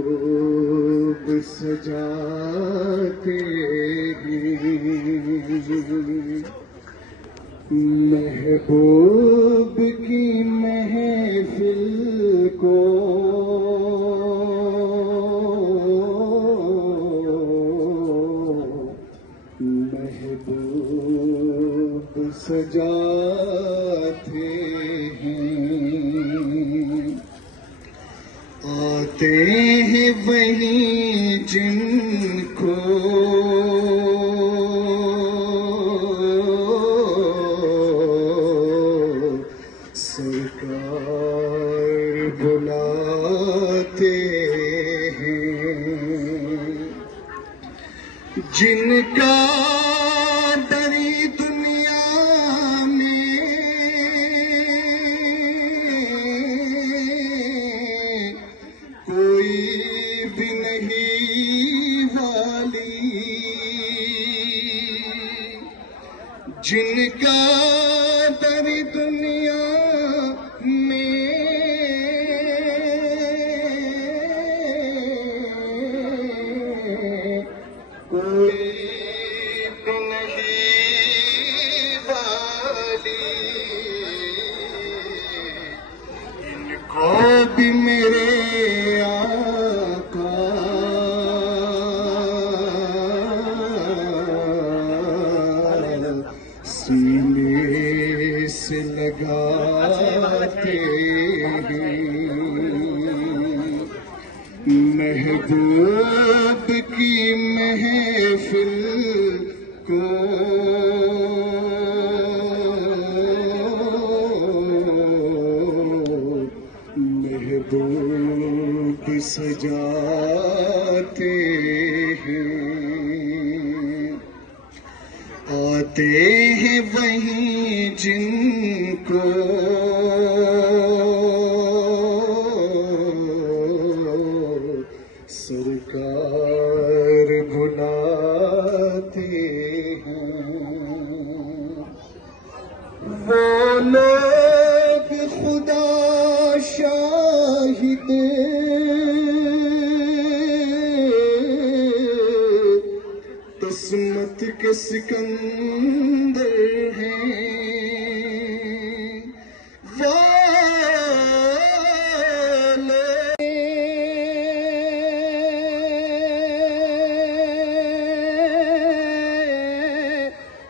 محبوب سجاتے ہیں محبوب کی محفل کو محبوب سجاتے ہیں آتے ہیں وہی جن کو سرکار بلاتے ہیں جن کا دری دنیا میں کوئی بھی نہیں والی جن کا دری دنیا میں کوئی بھی نہیں والی ان کو بھی میرے آقا سینے سے لگاتے ہیں محبوب کی محفل کو محبوب سجاتے ہیں آتے ہیں وہی جن کو سرکار بلاتے ہیں وہ لوگ خدا شاہد قسمت کے سکندر ہیں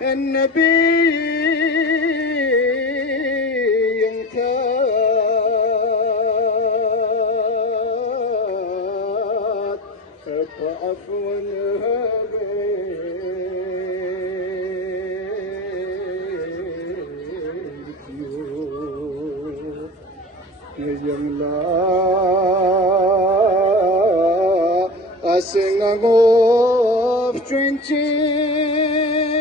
النبي ينكاد فعفوا يملا أسنغوف ترنتي